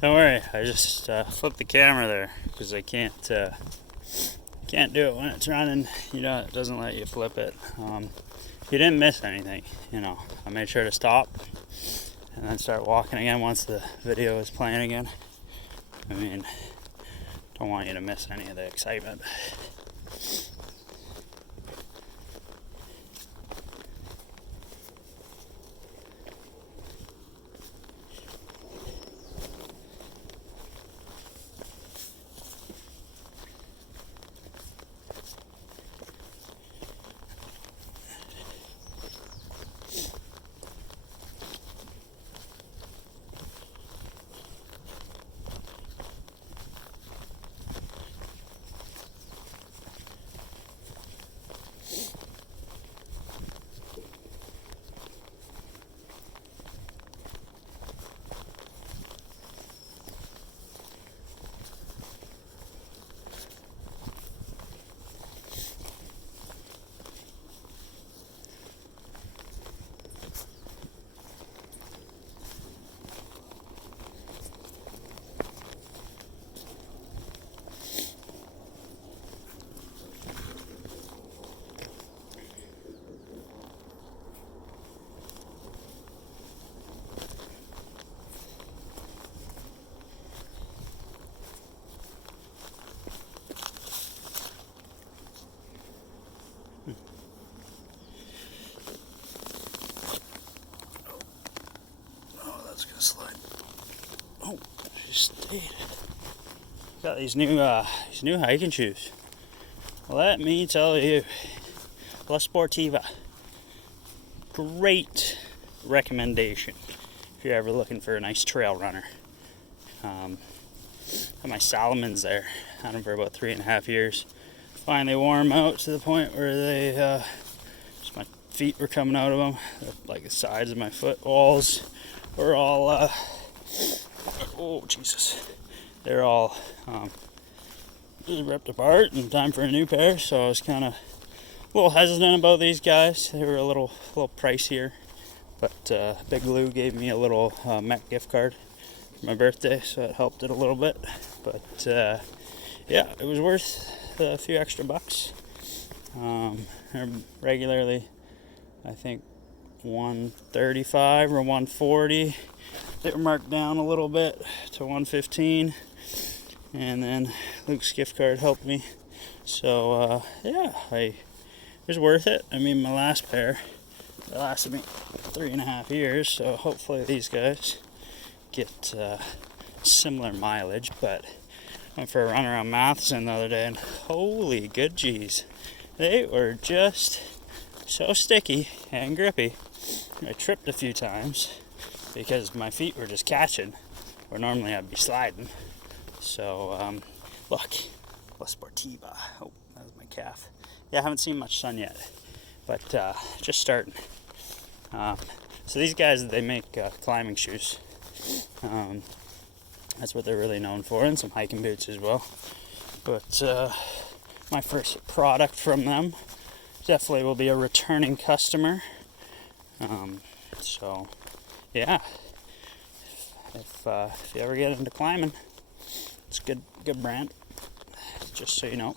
Don't worry, I just flipped the camera there because I can't do it when it's running. You know, it doesn't let you flip it. You didn't miss anything. I made sure to stop and then start walking again once the video is playing again. I mean, don't want you to miss any of the excitement. That's gonna slide. Oh, she stayed. Got these new hiking shoes. Let me tell you, La Sportiva. Great recommendation if you're ever looking for a nice trail runner. Got my Salomons there. Had them for about 3.5 years. Finally wore them out to the point where they just my feet were coming out of them. Like the sides of my foot walls were all oh Jesus, they're all just ripped apart and time for a new pair. So I was kind of a little hesitant about these guys. They were a little pricier, but Big Lou gave me a little Met gift card for my birthday, so it helped it a little bit. But yeah, it was worth a few extra bucks. They're regularly, I think, $135 or $140. They were marked down a little bit to $115, and then Luke's gift card helped me. So yeah, it was worth it. I mean, my last pair, they lasted me 3.5 years, so hopefully these guys get similar mileage. But I went for a run around Matheson the other day, and holy good geez, they were just so sticky and grippy. I tripped a few times because my feet were just catching, where normally I'd be sliding. So look, La Sportiva. Oh, that was my calf. Yeah, I haven't seen much sun yet, but just starting. So these guys, they make climbing shoes. That's what they're really known for, and some hiking boots as well. But my first product from them definitely will be a returning customer. So yeah, if you ever get into climbing, it's a good brand, just so you know.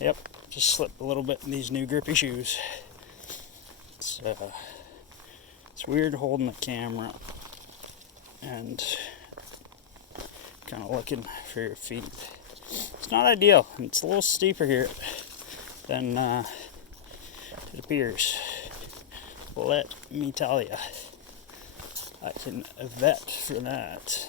Yep, just slipped a little bit in these new grippy shoes. It's weird holding the camera and kind of looking for your feet. It's not ideal. It's a little steeper here than it appears. Let me tell you, I can vet for that.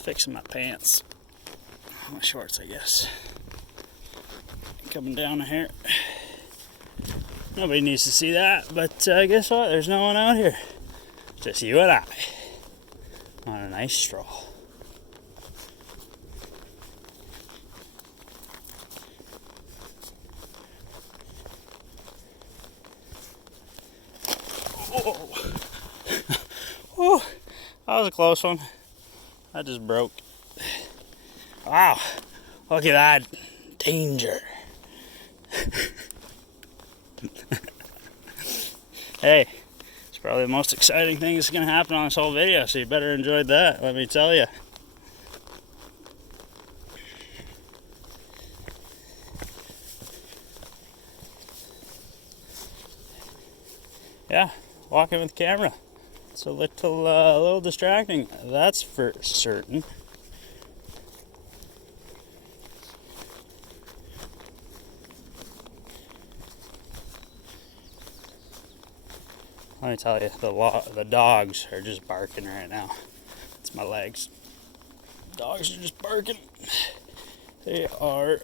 Just fixing my pants. My shorts, I guess. Coming down here. Nobody needs to see that, but guess what? There's no one out here. Just you and I on a nice stroll. Oh, oh, that was a close one. That just broke. Wow, look at that danger. Hey, it's probably the most exciting thing that's going to happen on this whole video, so you better enjoy that, let me tell you. Yeah, walking with the camera. It's a little distracting, that's for certain. Let me tell you, the dogs are just barking right now. It's my legs. Dogs are just barking. They are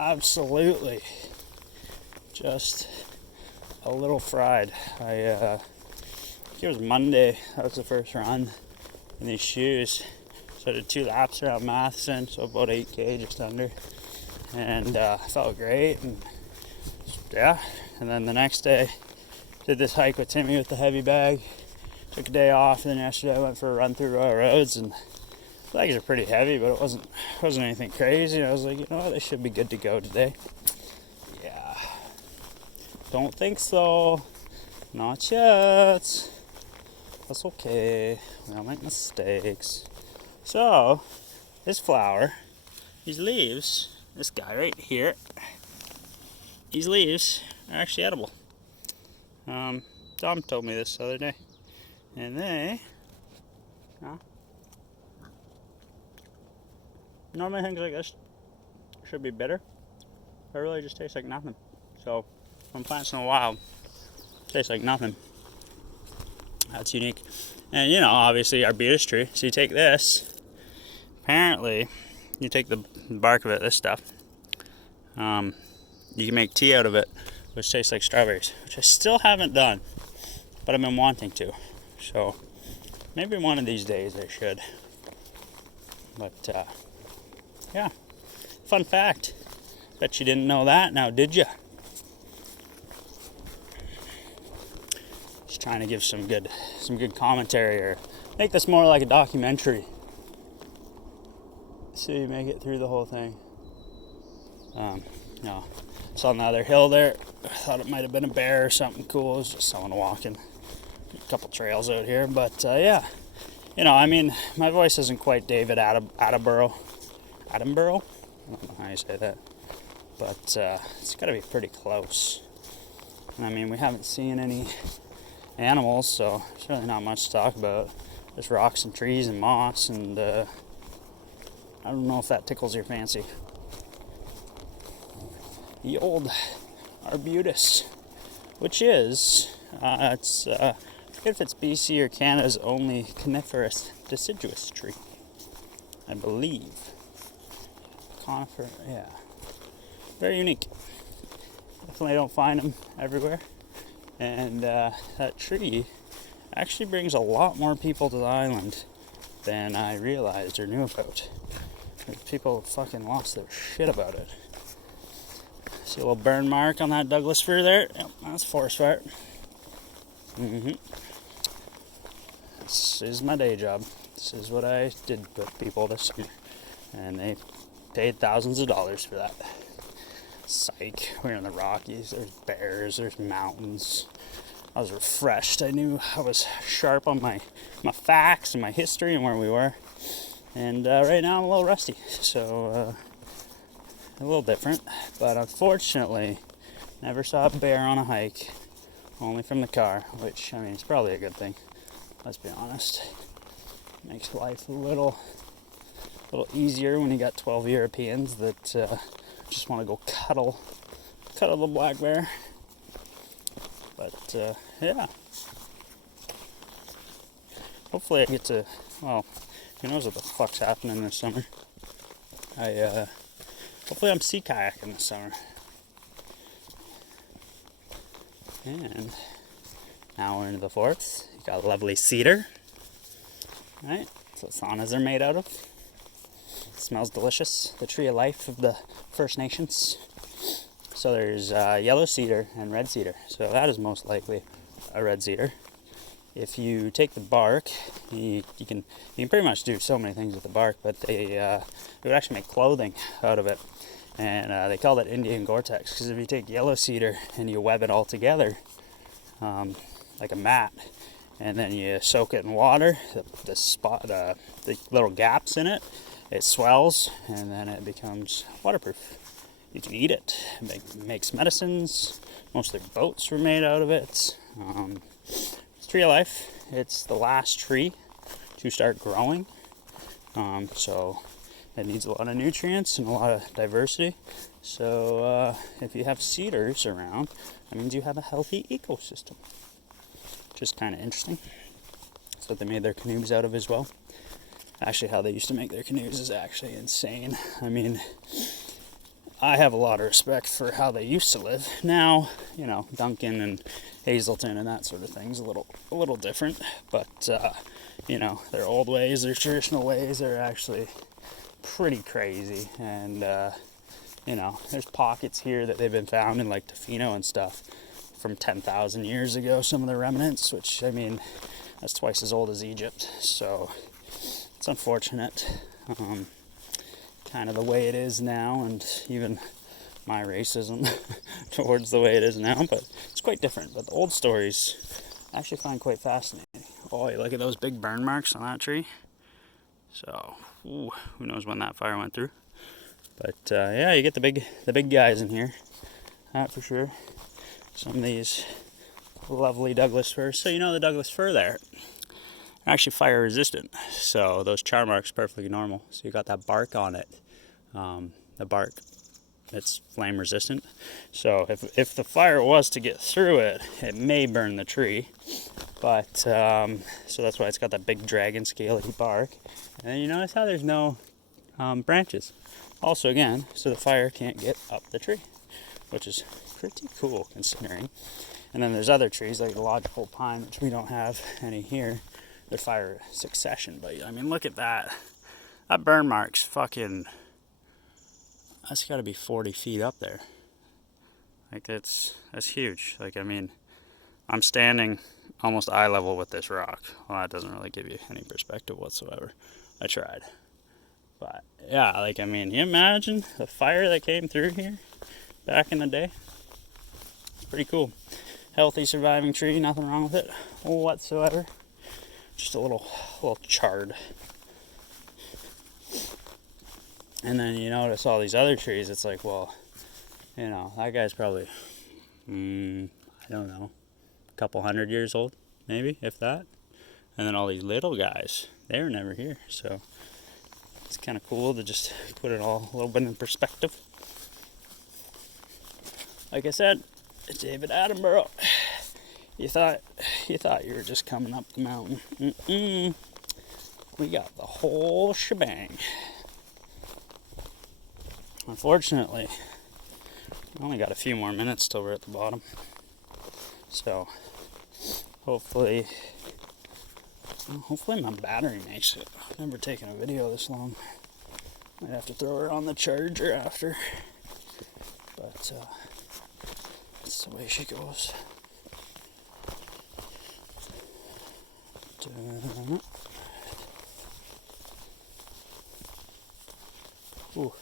absolutely just a little fried. I think it was Monday. That was the first run in these shoes. So I did 2 laps around Matheson, so about 8K, just under. And I felt great. And yeah, and then the next day, did this hike with Timmy with the heavy bag. Took a day off, and then yesterday I went for a run through Royal Roads, and the legs are pretty heavy, but it wasn't anything crazy. I was like, you know what, they should be good to go today. Yeah. Don't think so. Not yet. That's okay. We all make mistakes. So, this flower, these leaves, this guy right here, these leaves are actually edible. Dom told me this the other day, and they, normally things like this should be bitter, but it really just tastes like nothing. So, from plants in the wild, it tastes like nothing. That's unique. And you know, obviously arbutus tree, so you take this, apparently, you take the bark of it, this stuff, you can make tea out of it, which tastes like strawberries, which I still haven't done, but I've been wanting to. So maybe one of these days I should. But yeah, fun fact. Bet you didn't know that, now did you? Just trying to give some good commentary, or make this more like a documentary. So you make it through the whole thing. No. It's on the other hill there. I thought it might have been a bear or something cool. It was just someone walking. A couple trails out here, but yeah. You know, I mean, my voice isn't quite David Attenborough. I don't know how you say that. But it's got to be pretty close. And I mean, we haven't seen any animals, so there's really not much to talk about. There's rocks and trees and moss, and I don't know if that tickles your fancy. The old arbutus, which is, I forget if it's BC or Canada's only coniferous deciduous tree, I believe. Conifer, yeah. Very unique. Definitely don't find them everywhere. And that tree actually brings a lot more people to the island than I realized or knew about. People fucking lost their shit about it. See a little burn mark on that Douglas fir there? Yep, that's forest fire. This is my day job. This is what I did with people this summer. And they paid thousands of dollars for that. Psych. We're in the Rockies. There's bears. There's mountains. I was refreshed. I knew I was sharp on my facts and my history and where we were. And right now I'm a little rusty. So, a little different. But unfortunately, never saw a bear on a hike. Only from the car. Which, I mean, it's probably a good thing. Let's be honest. Makes life a little easier when you got 12 Europeans that just want to go cuddle the black bear. But yeah, hopefully I get to, well, Who knows what the fuck's happening this summer? Hopefully I'm sea kayaking this summer. And now we're into the forest. You got a lovely cedar. Right? That's what saunas are made out of. It smells delicious. The tree of life of the First Nations. So there's yellow cedar and red cedar. So that is most likely a red cedar. If you take the bark, you can pretty much do so many things with the bark, but they would actually make clothing out of it. And they call it Indian Gore-Tex, because if you take yellow cedar and you web it all together like a mat, and then you soak it in water, the little gaps in it, it swells, and then it becomes waterproof. You can eat it. It makes medicines. Most of their boats were made out of it. It's tree of life. It's the last tree to start growing. So it needs a lot of nutrients and a lot of diversity. So if you have cedars around, that means you have a healthy ecosystem. Which is kind of interesting. That's what they made their canoes out of as well. Actually, how they used to make their canoes is actually insane. I mean, I have a lot of respect for how they used to live. Now, you know, Duncan and Hazelton and that sort of thing's a little different. But you know, their old ways, their traditional ways are actually pretty crazy. And you know, there's pockets here that they've been found in like Tofino and stuff from 10,000 years ago. Some of the remnants, which I mean, that's twice as old as Egypt. So it's unfortunate. Kind of the way it is now, and even my racism towards the way it is now, but it's quite different. But the old stories I actually find quite fascinating. Oh, you look at those big burn marks on that tree. So, who knows when that fire went through. But yeah, you get the big guys in here, that for sure. Some of these lovely Douglas firs. So you know the Douglas fir there, actually fire resistant, so those char marks are perfectly normal. So you got that bark on it, the bark, it's flame resistant. So if the fire was to get through it, it may burn the tree, but so that's why it's got that big dragon scaly bark. And then you notice how there's no branches also, again, so the fire can't get up the tree, which is pretty cool considering. And then there's other trees like the lodgepole pine, which we don't have any here. They're fire succession, but I mean, look at that. That burn mark's fucking, that's got to be 40 feet up there. Like that's huge. Like, I mean, I'm standing almost eye level with this rock. Well, that doesn't really give you any perspective whatsoever. I tried. But yeah, like, I mean, you imagine the fire that came through here back in the day? It's pretty cool. Healthy surviving tree, nothing wrong with it whatsoever. Just a little charred. And then you notice all these other trees, it's like, well, you know, that guy's probably, I don't know, a couple 100 years old, maybe, if that. And then all these little guys, they were never here. So it's kind of cool to just put it all a little bit in perspective. Like I said, David Attenborough. You thought you were just coming up the mountain. We got the whole shebang. Unfortunately, we only got a few more minutes till we're at the bottom. So, hopefully my battery makes it. I've never taken a video this long. Might have to throw her on the charger after. But, that's the way she goes. Ooh.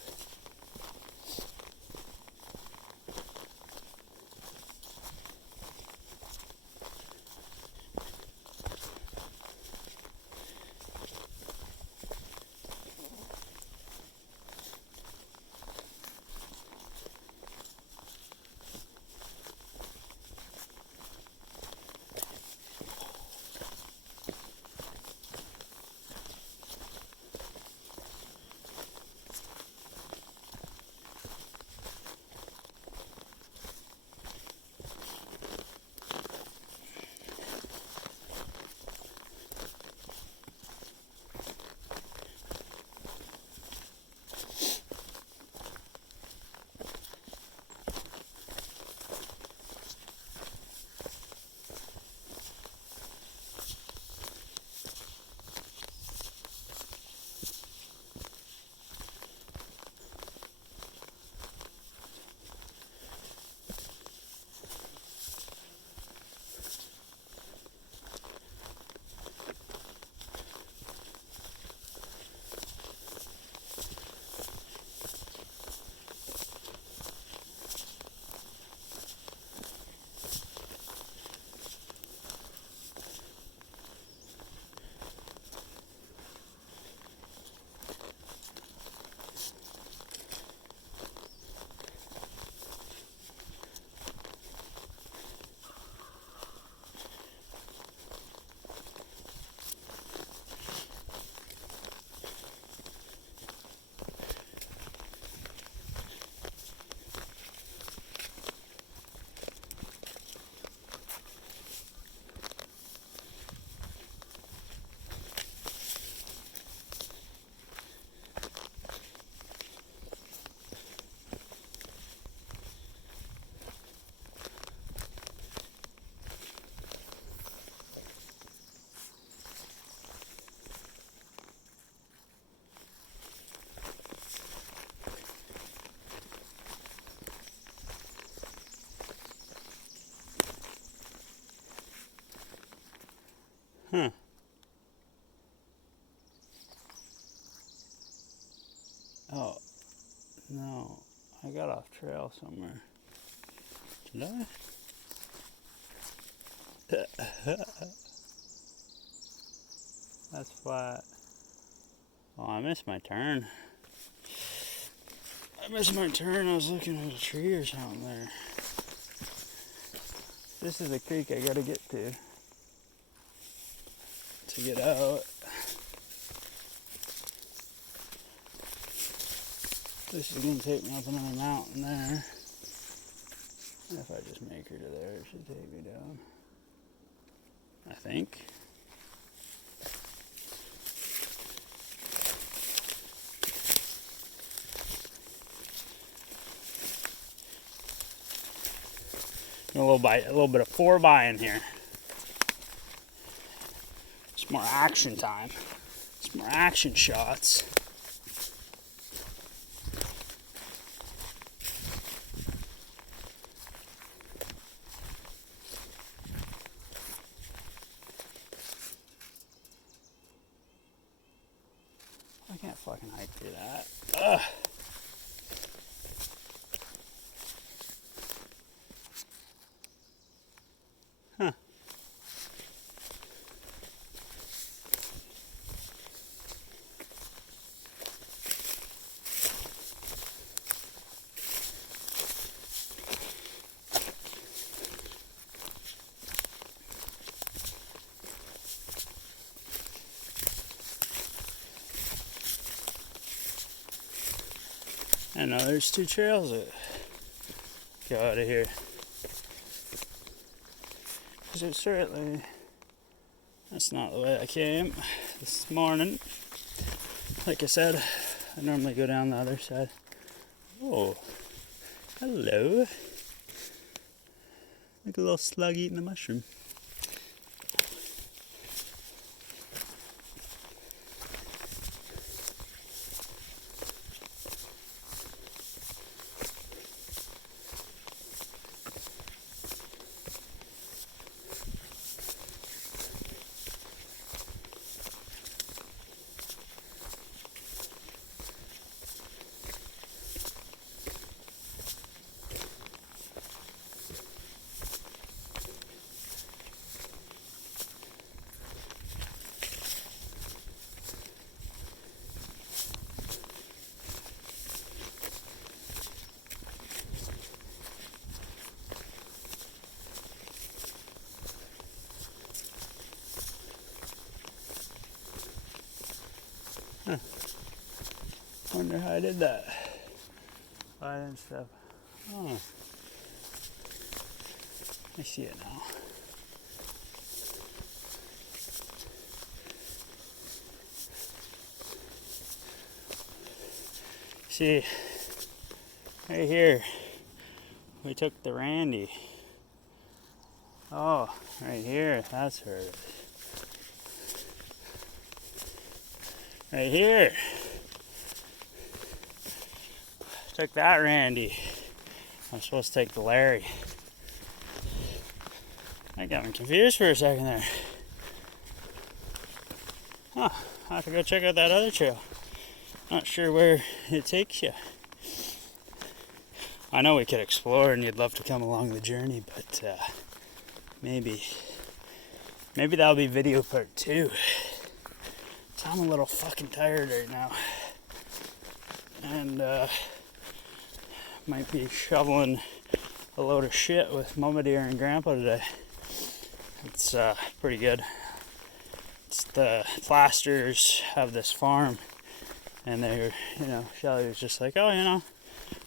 got off trail somewhere. Did I? That's flat. Oh, I missed my turn. I was looking at a tree or something there. This is a creek I gotta get to get out. This is gonna take me up another mountain there. If I just make her to there, it should take me down. I think. A little bit of 4x in here. It's more action time. It's more action shots. I can't fucking hike through that. Ugh. Huh. I know there's 2 trails that go out of here. Because it's certainly, that's not the way I came this morning. Like I said, I normally go down the other side. Oh, hello. Like a little slug eating a mushroom. Huh. Wonder how I did that. Fire and stuff. Oh. I see it now. See, right here, we took the Randy. Oh, right here, that's her. Right here. Took that Randy. I'm supposed to take the Larry. I got me confused for a second there. Huh, I have to go check out that other trail. Not sure where it takes you. I know we could explore and you'd love to come along the journey, but maybe that'll be video part 2. So I'm a little fucking tired right now. And might be shoveling a load of shit with Mama Deer and Grandpa today. It's pretty good. It's the Plasters have this farm, and they're, Shelly was just like, oh,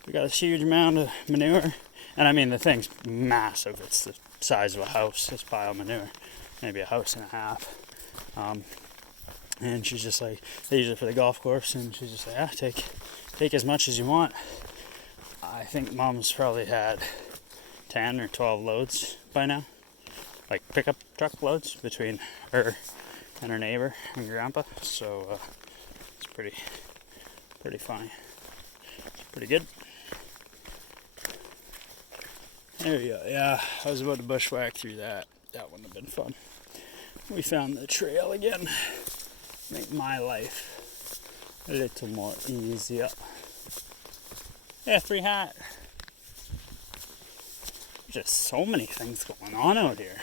we got this huge amount of manure. And I mean, the thing's massive. It's the size of a house, this pile of manure. Maybe a house and a half. And she's just like, they use it for the golf course, and she's just like, take as much as you want. I think Mom's probably had 10 or 12 loads by now. Like pickup truck loads between her and her neighbor and Grandpa. So it's pretty funny. It's pretty good. There you go. Yeah, I was about to bushwhack through that. That wouldn't have been fun. We found the trail again. Make my life a little more easier. Yeah, free hat. Just so many things going on out here.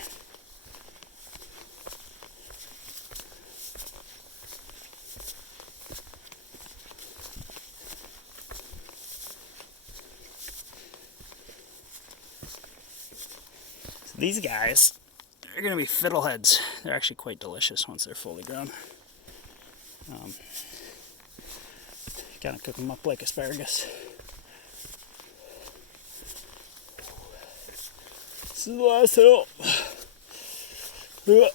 So these guys are going to be fiddleheads. They're actually quite delicious once they're fully grown. Kind of cook them up like asparagus. This is the last hill. You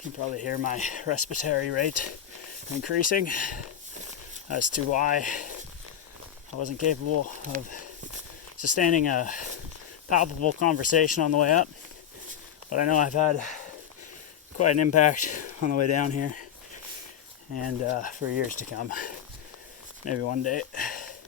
can probably hear my respiratory rate increasing as to why I wasn't capable of sustaining a palpable conversation on the way up. But I know I've had quite an impact on the way down here, and for years to come. Maybe one day.